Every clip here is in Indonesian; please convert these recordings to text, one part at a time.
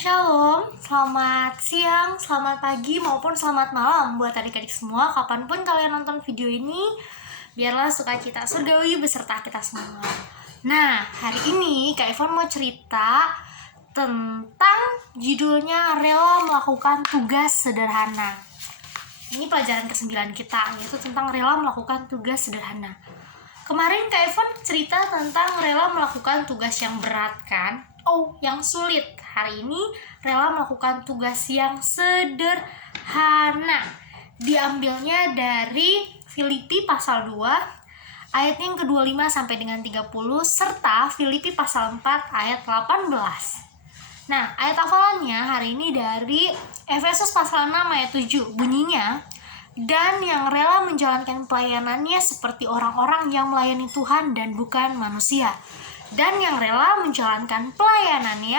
Shalom, selamat siang, selamat pagi, maupun selamat malam buat adik-adik semua. Kapanpun kalian nonton video ini, biarlah sukacita surgawi beserta kita semua. Nah, hari ini Kak Ivon mau cerita tentang judulnya Rela Melakukan Tugas Sederhana. Ini pelajaran ke-9 kita, yaitu tentang rela melakukan tugas sederhana. Kemarin Kak Ivon cerita tentang rela melakukan tugas yang berat kan? Yang sulit. Hari ini rela melakukan tugas yang sederhana. Diambilnya dari Filipi pasal 2 ayat yang ke-25 sampai dengan 30 serta Filipi pasal 4 ayat 18. Nah, ayat hafalannya hari ini dari Efesus pasal 6 ayat 7. Bunyinya, dan yang rela menjalankan pelayanannya seperti orang-orang yang melayani Tuhan dan bukan manusia. Dan yang rela menjalankan pelayanannya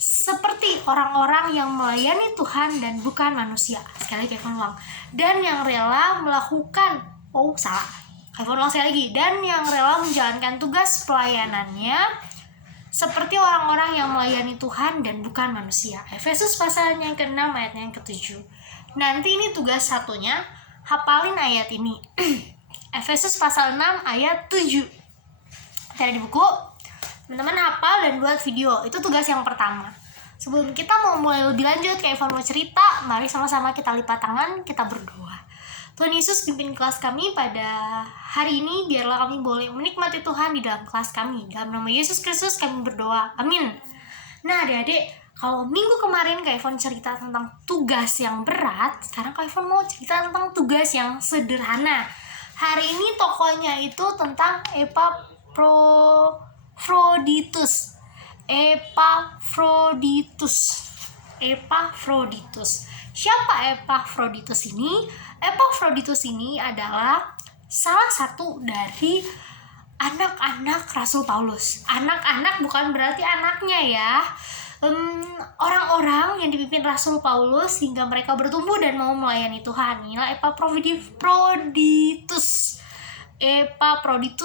seperti orang-orang yang melayani Tuhan dan bukan manusia. Sekali lagi Kak ulang. Dan yang rela melakukan Kak ulang sekali lagi. Dan yang rela menjalankan tugas pelayanannya seperti orang-orang yang melayani Tuhan dan bukan manusia. Efesus pasal yang ke-6 ayat yang ke-7. Nanti ini tugas satunya, hafalin ayat ini. Efesus pasal 6 ayat 7. Ada di buku. Teman-teman hafal dan buat video. Itu tugas yang pertama. Sebelum kita mau mulai lebih lanjut, Kak Ivon mau cerita, mari sama-sama kita lipat tangan, kita berdoa. Tuhan Yesus pimpin kelas kami pada hari ini, biarlah kami boleh menikmati Tuhan di dalam kelas kami. Dalam nama Yesus Kristus kami berdoa. Amin. Nah adik-adik, kalau minggu kemarin Kak Ivon cerita tentang tugas yang berat, sekarang Kak Ivon mau cerita tentang tugas yang sederhana. Hari ini tokohnya itu tentang Epafroditus. Siapa Epafroditus ini? Epafroditus ini adalah salah satu dari anak-anak Rasul Paulus. Anak-anak bukan berarti anaknya ya. Orang-orang yang dipimpin Rasul Paulus hingga mereka bertumbuh dan mau melayani Tuhan. Inilah Epafroditus.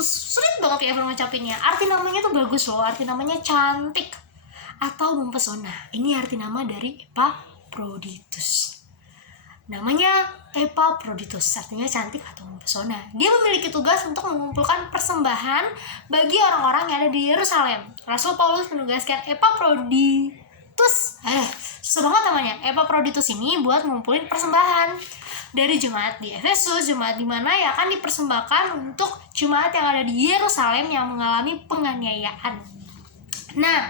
Sulit banget ya ngucapinnya. Arti namanya tuh bagus loh. Arti namanya cantik atau mempesona. Ini arti nama dari Epafroditus. Namanya Epafroditus, artinya cantik atau mempesona. Dia memiliki tugas untuk mengumpulkan persembahan bagi orang-orang yang ada di Yerusalem. Rasul Paulus menugaskan Epafroditus, susah banget namanya. Epafroditus ini buat ngumpulin persembahan dari jemaat di Efesus, jemaat di mana yang akan dipersembahkan untuk jemaat yang ada di Yerusalem yang mengalami penganiayaan. Nah,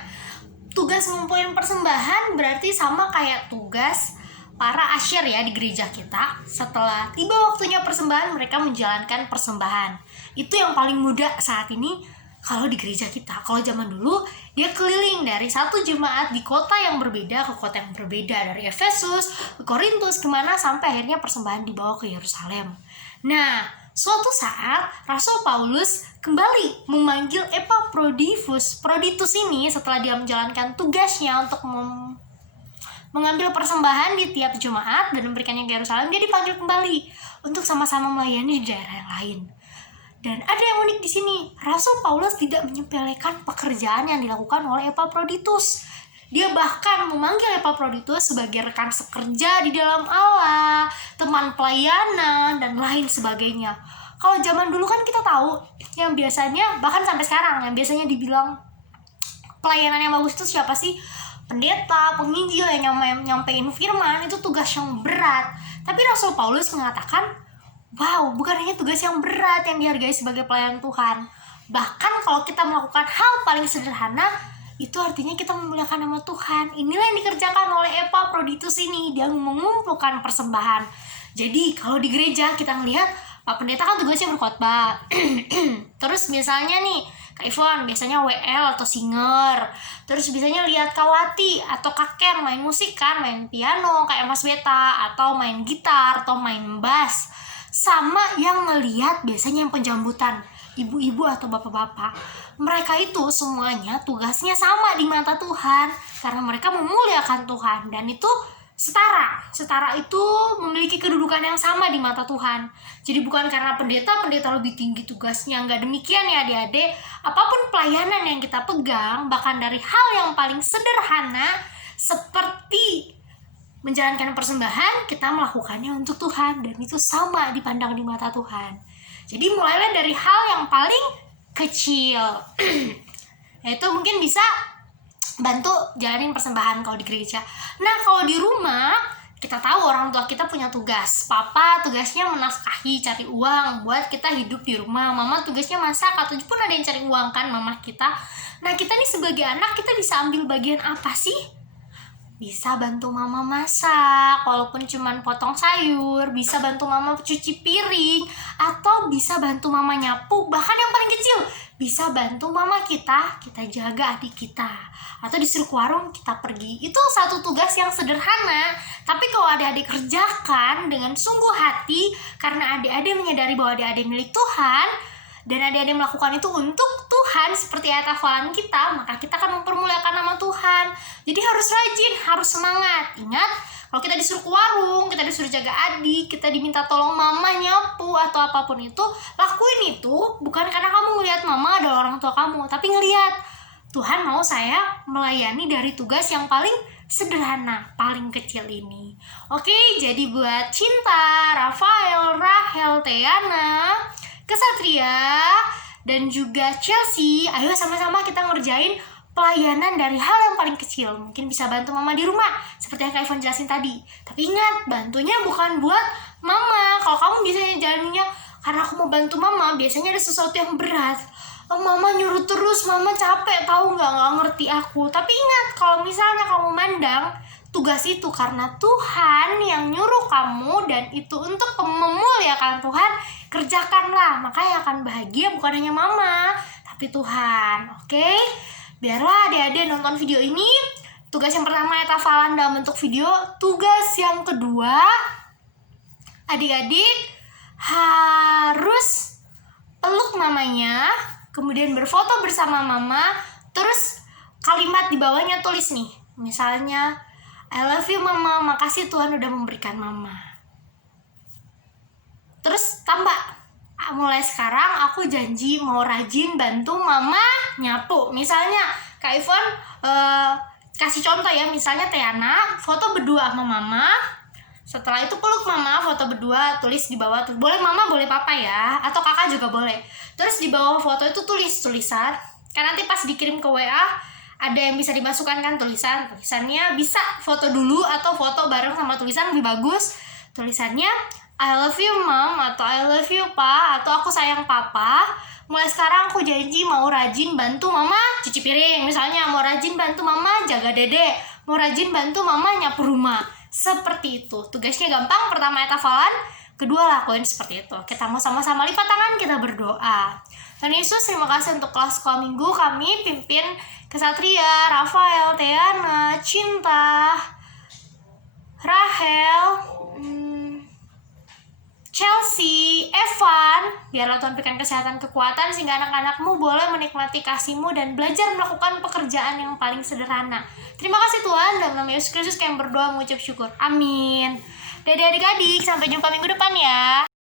tugas ngumpulin persembahan berarti sama kayak tugas para asyir ya di gereja kita. Setelah tiba waktunya persembahan, mereka menjalankan persembahan. Itu yang paling mudah saat ini kalau di gereja kita. Kalau zaman dulu, dia keliling dari satu jemaat di kota yang berbeda ke kota yang berbeda. Dari Efesus ke Korintus, kemana sampai akhirnya persembahan dibawa ke Yerusalem. Nah, suatu saat Rasul Paulus kembali memanggil Epafroditus ini setelah dia menjalankan tugasnya untuk mengambil persembahan di tiap jemaat dan memberikannya ke Yerusalem. Dia dipanggil kembali untuk sama-sama melayani di daerah yang lain. Dan ada yang unik di sini, Rasul Paulus tidak menyepelekan pekerjaan yang dilakukan oleh Epafroditus. Dia bahkan memanggil Epafroditus sebagai rekan sekerja di dalam Allah, teman pelayanan, dan lain sebagainya. Kalau zaman dulu kan kita tahu, yang biasanya, bahkan sampai sekarang, yang biasanya dibilang pelayanan yang bagus itu siapa sih? Pendeta, penginjil yang nyampein firman, itu tugas yang berat. Tapi Rasul Paulus mengatakan, bukan hanya tugas yang berat yang dihargai sebagai pelayan Tuhan. Bahkan kalau kita melakukan hal paling sederhana, itu artinya kita memuliakan nama Tuhan. Inilah yang dikerjakan oleh Epafroditus ini. Dia mengumpulkan persembahan. Jadi kalau di gereja kita ngelihat, Pak Pendeta kan tugasnya berkhotbah. Terus misalnya nih, Kak Ivon biasanya WL atau singer. Terus biasanya lihat Kawati atau Kaker main musik kan, main piano kayak Mas Beta, atau main gitar atau main bass. Sama yang ngelihat biasanya yang penjambutan, ibu-ibu atau bapak-bapak. Mereka itu semuanya tugasnya sama di mata Tuhan karena mereka memuliakan Tuhan, dan itu setara itu memiliki kedudukan yang sama di mata Tuhan. Jadi bukan karena pendeta lebih tinggi tugasnya, enggak demikian ya adik-adik. Apapun pelayanan yang kita pegang, bahkan dari hal yang paling sederhana Seperti menjalankan persembahan, kita melakukannya untuk Tuhan, dan itu sama dipandang di mata Tuhan. Jadi mulailah dari hal yang paling kecil. Yaitu mungkin bisa bantu jalanin persembahan kalau di gereja. Nah, kalau di rumah, kita tahu orang tua kita punya tugas. Papa tugasnya menafkahi, cari uang buat kita hidup di rumah. Mama tugasnya masak, atau pun ada yang cari uang kan, mama kita. Nah, kita nih sebagai anak, kita bisa ambil bagian apa sih? Bisa bantu mama masak, walaupun cuman potong sayur. Bisa bantu mama cuci piring, atau bisa bantu mama nyapu. Bahkan yang paling kecil, bisa bantu mama kita jaga adik kita, atau disuruh ke warung, kita pergi. Itu satu tugas yang sederhana, tapi kalau adik-adik kerjakan dengan sungguh hati, karena adik-adik menyadari bahwa adik-adik milik Tuhan, dan adik-adik melakukan itu untuk Tuhan seperti ayat hafalan kita, maka kita akan mempermuliakan nama Tuhan. Jadi harus rajin, harus semangat. Ingat, kalau kita disuruh ke warung, kita disuruh jaga adik, kita diminta tolong mama nyapu atau apapun itu, lakuin itu bukan karena kamu ngelihat mama adalah orang tua kamu, tapi ngelihat Tuhan mau saya melayani dari tugas yang paling sederhana, paling kecil ini. Oke, jadi buat Cinta, Rafael, Rahel, Teana, Kesatria, dan juga Chelsea, ayo sama-sama kita ngerjain pelayanan dari hal yang paling kecil. Mungkin bisa bantu mama di rumah, seperti yang Kak Ivan jelasin tadi. Tapi ingat, bantunya bukan buat mama. Kalau kamu biasanya jalannya karena aku mau bantu mama, biasanya ada sesuatu yang berat. Mama nyuruh terus, mama capek, tahu nggak ngerti aku. Tapi ingat, kalau misalnya kamu mandang tugas itu karena Tuhan yang nyuruh kamu, dan itu untuk memuliakan Tuhan, kerjakanlah. Makanya akan bahagia bukan hanya mama, tapi Tuhan. Oke? Biarlah adik-adik nonton video ini. Tugas yang pertama ayat hafalan dalam bentuk video. Tugas yang kedua, adik-adik harus peluk mamanya, kemudian berfoto bersama mama. Terus kalimat di bawahnya tulis nih, misalnya, I love you mama, makasih Tuhan udah memberikan mama. Terus tambah, mulai sekarang aku janji mau rajin bantu mama nyapu. Misalnya Kak Ivan kasih contoh ya, misalnya Teana foto berdua sama mama, setelah itu peluk mama, foto berdua, tulis di bawah, boleh mama boleh papa ya, atau kakak juga boleh. Terus di bawah foto itu tulis tulisan, kan nanti pas dikirim ke WA ada yang bisa dimasukkan kan tulisannya bisa foto dulu atau foto bareng sama tulisan, lebih bagus tulisannya I love you mom, atau I love you pa, atau aku sayang papa. Mulai sekarang aku janji mau rajin bantu mama cuci piring, misalnya mau rajin bantu mama jaga dede, mau rajin bantu mama nyapu rumah. Seperti itu, tugasnya gampang. Pertama ayat hafalan, kedua lakuin seperti itu. Kita mau sama-sama lipat tangan, kita berdoa. Tuhan Yesus, terima kasih untuk kelas sekolah minggu kami pimpin Kesatria, Rafael, Teana, Cinta, Rahel, Chelsea, Evan. Biarlah Tuhan berikan kesehatan, kekuatan, sehingga anak-anakmu boleh menikmati kasih-Mu dan belajar melakukan pekerjaan yang paling sederhana. Terima kasih Tuhan, dalam nama Yesus Kristus kami berdoa mengucap syukur. Amin. Dadah adik-adik, sampai jumpa minggu depan ya.